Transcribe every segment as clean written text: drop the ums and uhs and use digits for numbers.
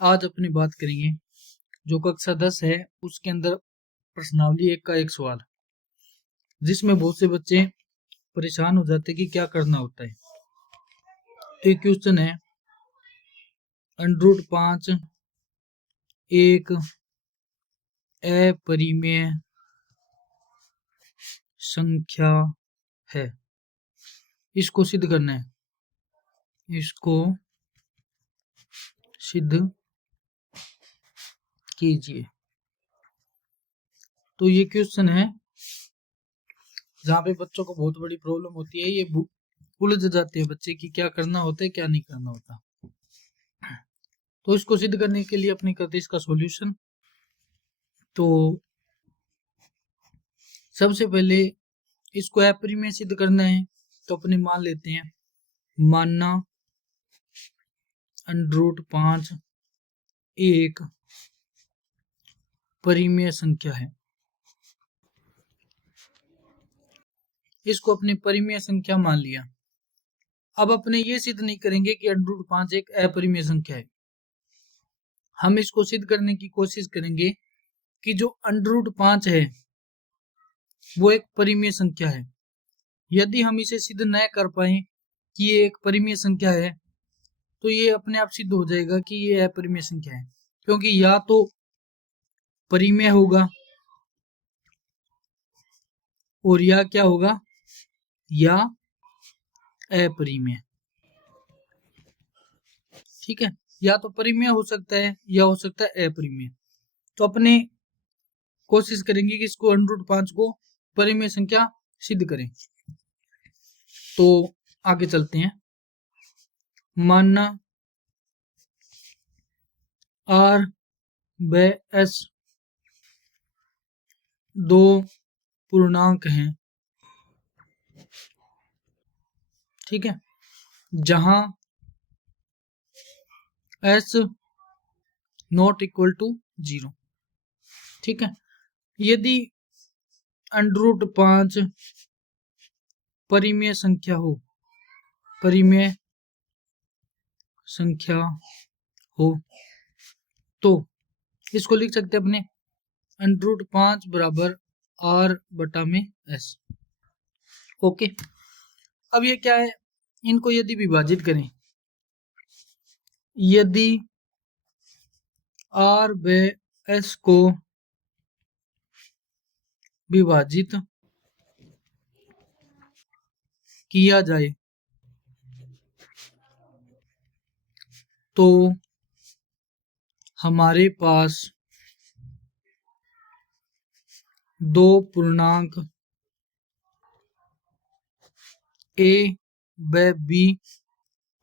आज अपनी बात करेंगे जो कक्षा 10 है उसके अंदर प्रश्नावली 1 का एक सवाल, जिसमें बहुत से बच्चे परेशान हो जाते कि क्या करना होता है। तो एक क्वेश्चन है, √5 एक अपरिमेय संख्या है, इसको सिद्ध करना है। इसको सिद्ध कीजिए। तो ये क्वेश्चन है जहाँ पे बच्चों को बहुत बड़ी प्रॉब्लम होती है, ये उलझ जाते हैं बच्चे कि क्या करना होता है क्या नहीं करना होता। तो इसको सिद्ध करने के लिए अपनी करते इसका सॉल्यूशन। तो सबसे पहले इसको अपरिमेय सिद्ध करना है, तो अपने मान लेते हैं, मानना √5 एक परिमेय संख्या है। इसको अपनी परिमेय संख्या मान लिया। अब अपने ये सिद्ध नहीं करेंगे कि √5 एक अपरिमेय संख्या है। हम इसको सिद्ध करने की कोशिश करेंगे कि जो √5 है वो एक परिमेय संख्या है। यदि हम इसे सिद्ध न कर पाए कि ये एक परिमेय संख्या है, तो ये अपने आप सिद्ध हो जाएगा कि ये अपरिमेय संख्या है, क्योंकि या तो परिमेय होगा और या क्या होगा, या अपरिमेय। ठीक है, या तो परिमेय हो सकता है या हो सकता है अपरिमेय। तो अपने कोशिश करेंगे कि इसको √5 को परिमेय संख्या सिद्ध करें। तो आगे चलते हैं। मानना R/S दो पूर्णांक हैं, ठीक है, जहां S ≠ 0। ठीक है, यदि √5 परिमेय संख्या हो, परिमेय संख्या हो, तो इसको लिख सकते हैं अपने √5 बराबर R/S। ओके, अब ये क्या है, इनको यदि विभाजित करें, यदि R/S को विभाजित किया जाए तो हमारे पास दो पूर्णांक A व B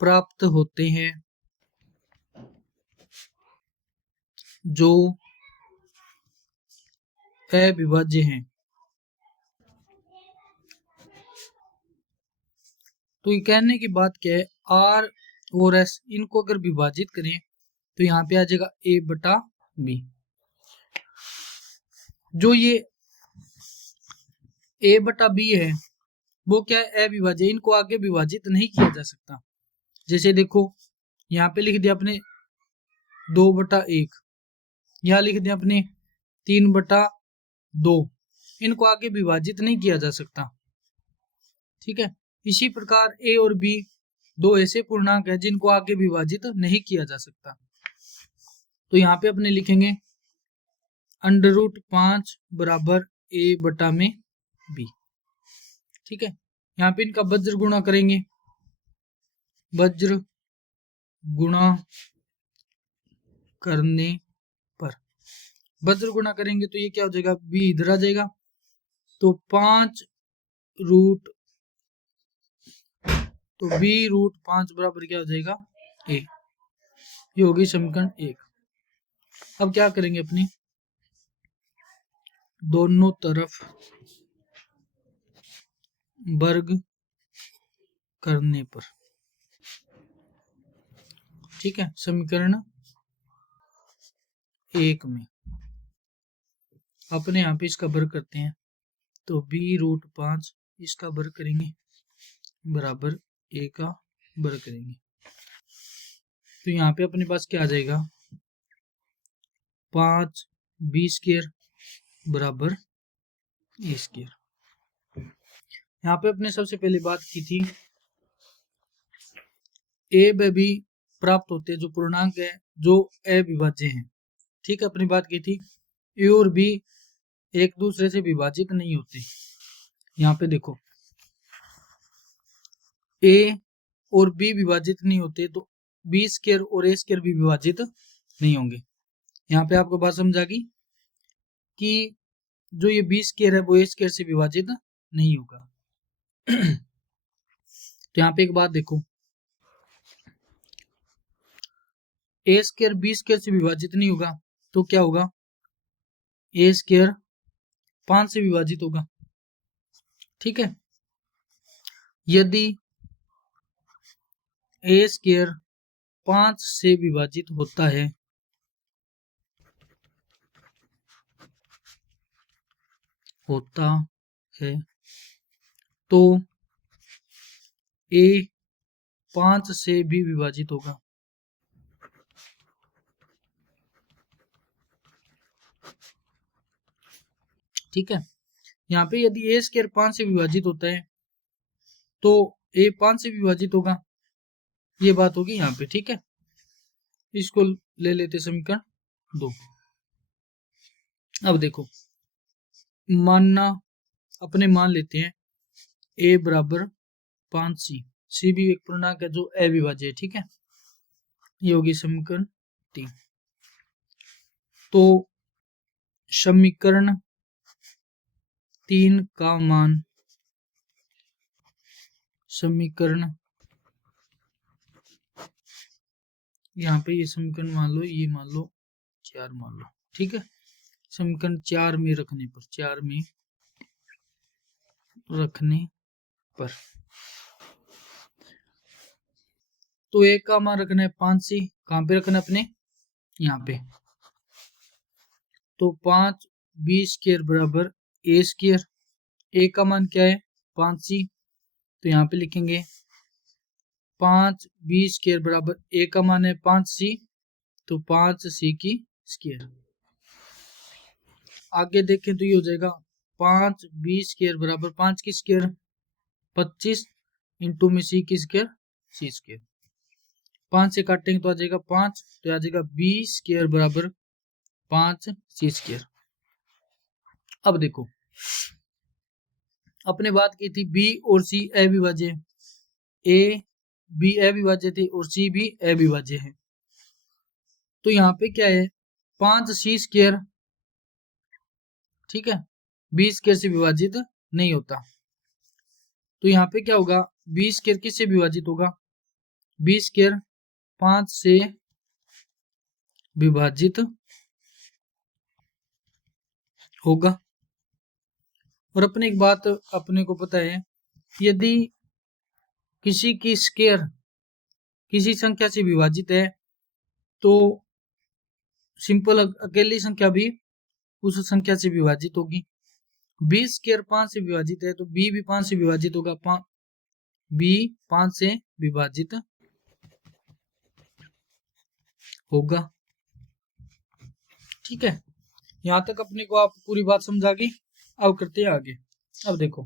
प्राप्त होते हैं जो अविभाज्य हैं। तो ये कहने की बात क्या है, R और S इनको अगर विभाजित करें तो यहाँ पे आ जाएगा A/B। जो ये A/B है वो क्या है, अविभाज्य, इनको आगे विभाजित नहीं किया जा सकता। जैसे देखो, यहाँ पे लिख दिया अपने 2/1, यहाँ लिख दिया अपने 3/2, इनको आगे विभाजित नहीं किया जा सकता। ठीक है, इसी प्रकार A और B दो ऐसे पूर्णांक है जिनको आगे विभाजित नहीं किया जा सकता। तो यहाँ पे अपने लिखेंगे √5 बराबर A/B। ठीक है, यहाँ पे इनका वज्र गुणा करेंगे, वज्र गुणा करने पर, वज्र गुणा करेंगे तो ये क्या हो जाएगा, B इधर आ जाएगा, तो 5 रूट, तो B√5 बराबर क्या हो जाएगा, A। ये होगी समीकरण 1। अब क्या करेंगे, अपनी दोनों तरफ वर्ग करने पर, ठीक है, समीकरण 1 में अपने यहाँ पे इसका वर्ग करते हैं, तो B√5 इसका वर्ग करेंगे बराबर A का वर्ग करेंगे। तो यहाँ पे अपने पास क्या आ जाएगा, 5 बी स्क्वायर बराबर ए स्क्वायर। यहाँ पे अपने सबसे पहले बात की थी ए व बी प्राप्त होते हैं जो पूर्णांक है जो अविभाज्य हैं। ठीक है, अपनी बात की थी ए और बी एक दूसरे से विभाजित नहीं होते। यहाँ पे देखो ए और बी विभाजित नहीं होते तो बी स्क्वायर और ए स्क्वायर भी विभाजित नहीं होंगे। यहाँ पे आपको बात समझ आ गई कि जो ये बी स्क्वायर है वो ए स्क्वायर से विभाजित नहीं होगा। तो यहाँ पे एक बात देखो, ए स्क्वायर बी स्क्वायर से विभाजित नहीं होगा तो क्या होगा, ए स्क्वायर 5 से विभाजित होगा। ठीक है, यदि ए स्क्वायर 5 से विभाजित होता है तो ए 5 से भी विभाजित होगा। ठीक है, यहाँ पे यदि ए स्क्वायर 5 से विभाजित होता है तो ए 5 से विभाजित होगा, ये बात होगी यहाँ पे। ठीक है, इसको ले लेते समीकरण 2। अब देखो, मानना अपने मान लेते हैं ए बराबर 5 सी भी एक पूर्णांक है जो अविभाज्य है। ठीक है, ये होगी समीकरण 3। तो समीकरण 3 का मान समीकरण, यहाँ पे ये समीकरण मान लो, ये मान लो 4 मान लो। ठीक है, समीकरण 4 में रखने पर तो ए का मान रखना है 5 कहाँ पे रखना है अपने, यहाँ पे। तो 5 बी स्क्वायर बराबर ए स्क्वायर, ए का मान क्या है 5 तो यहाँ पे लिखेंगे 5 बी स्क्वायर बराबर ए का मान है 5 तो 5 की स्क्वायर। आगे देखें तो ये हो जाएगा 5 बी स्क्वायर बराबर 5 की स्क्वायर 25 इंटू में सी की स्क्वायर सी स्क्वायर। 5 से काटेंगे तो आ जाएगा 5, तो आ जाएगा बी स्क्वायर बराबर 5 सी स्क्वायर। अब देखो, अपने बात की थी बी और सी अविभाज्य, ए बी अविभाज्य थे और सी भी अविभाज्य है। तो यहाँ पे क्या है 5 सी स्क्वायर, ठीक है, बी स्क्वायर से विभाजित नहीं होता। तो यहाँ पे क्या होगा, बी स्क्वायर किससे विभाजित होगा, बी स्क्वायर 5 से विभाजित होगा। और अपने एक बात अपने को पता है, यदि किसी की स्क्वायर किसी संख्या से विभाजित है तो सिंपल अकेली संख्या भी उस संख्या से विभाजित होगी। बी स्क्वायर 5 से विभाजित है तो बी भी 5 से विभाजित होगा, बी 5 से विभाजित होगा। ठीक है, यहां तक अपने को आप पूरी बात समझा गई। अब करते हैं आगे। अब देखो,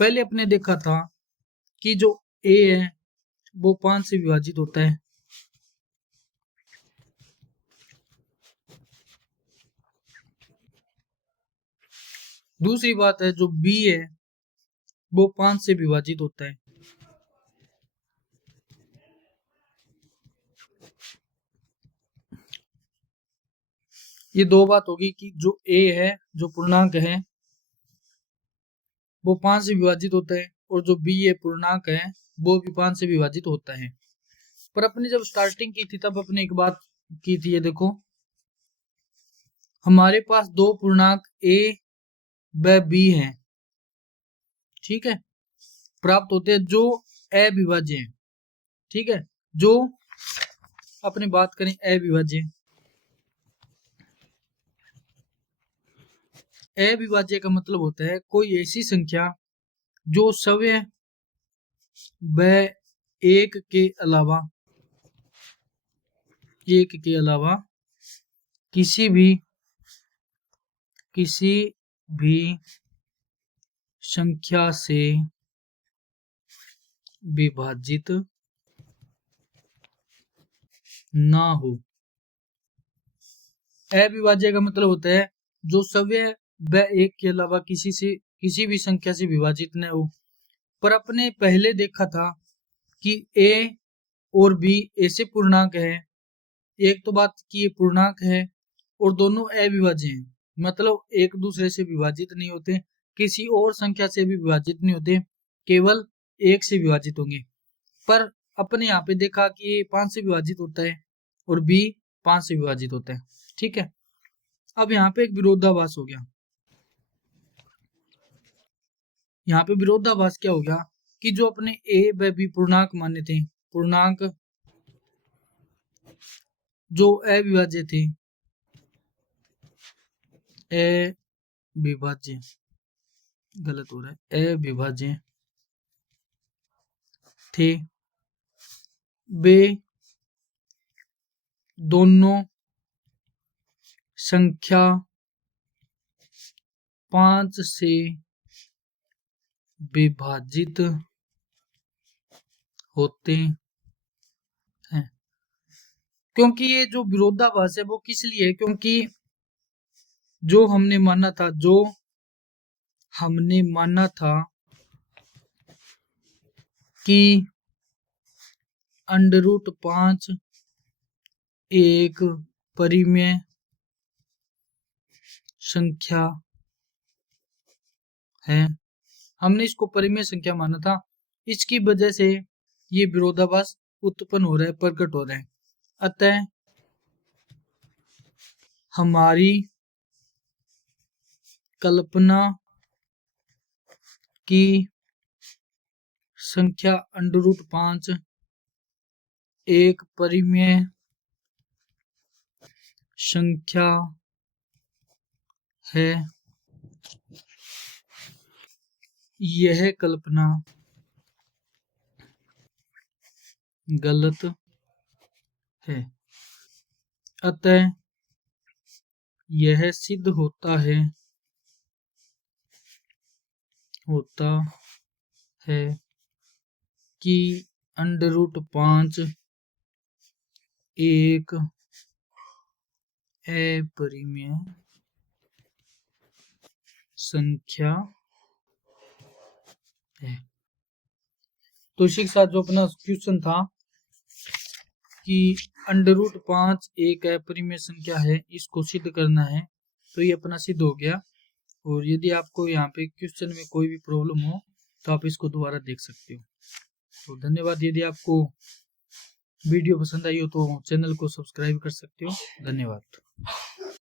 पहले अपने देखा था कि जो ए है वो 5 से विभाजित होता है। दूसरी बात है जो बी है वो 5 से विभाजित होता है। ये दो बात होगी कि जो ए है जो पूर्णांक है वो 5 से विभाजित होता है और जो बी है पूर्णांक है वो भी 5 से विभाजित होता है। पर अपने जब स्टार्टिंग की थी तब अपने एक बात की थी, ये देखो हमारे पास दो पूर्णांक ए व बी हैं, ठीक है, प्राप्त होते हैं जो अविभाज्य हैं। ठीक है, जो अपनी बात करें अविभाज्य, अविभाज्य का मतलब होता है कोई ऐसी संख्या जो सव्य व एक के अलावा एक के अलावा किसी भी संख्या से विभाजित ना हो। अविभाज्य का मतलब होता है जो सव्य व एक के अलावा किसी भी संख्या से विभाजित न हो। पर अपने पहले देखा था कि a और b ऐसे पूर्णांक है, एक तो बात कि ये पूर्णांक है और दोनों अविभाज्य हैं, मतलब एक दूसरे से विभाजित नहीं होते, किसी और संख्या से भी विभाजित नहीं होते, केवल एक से विभाजित होंगे। पर अपने यहाँ पे देखा कि a 5 से विभाजित होता है और b 5 से विभाजित होता है। ठीक है, अब यहाँ पे एक विरोधाभास हो गया। यहाँ पे विरोधाभास क्या हो गया कि जो अपने a व b पूर्णांक माने थे, पूर्णांक जो अविभाज्य थे, अविभाज्य गलत हो रहा है, अविभाज्य थे, वे दोनों संख्या 5 से विभाजित होते हैं। क्योंकि ये जो विरोधाभास है वो किस लिए है, क्योंकि जो हमने माना था कि √5 एक परिमेय संख्या है, हमने इसको परिमेय संख्या माना था, इसकी वजह से ये विरोधाभास उत्पन्न हो रहा है, प्रकट हो रहा है। अतः हमारी कल्पना की संख्या √5 एक परिमेय संख्या है, यह कल्पना गलत है। अतः यह सिद्ध होता है कि √5 एक अपरिमेय संख्या है। तो इसी के साथ जो अपना क्वेश्चन था कि √5 एक अपरिमेय संख्या है, इसको सिद्ध करना है, तो ये अपना सिद्ध हो गया। और यदि आपको यहाँ पे क्वेश्चन में कोई भी प्रॉब्लम हो तो आप इसको दोबारा देख सकते हो। तो धन्यवाद। यदि आपको वीडियो पसंद आई हो तो चैनल को सब्सक्राइब कर सकते हो। धन्यवाद।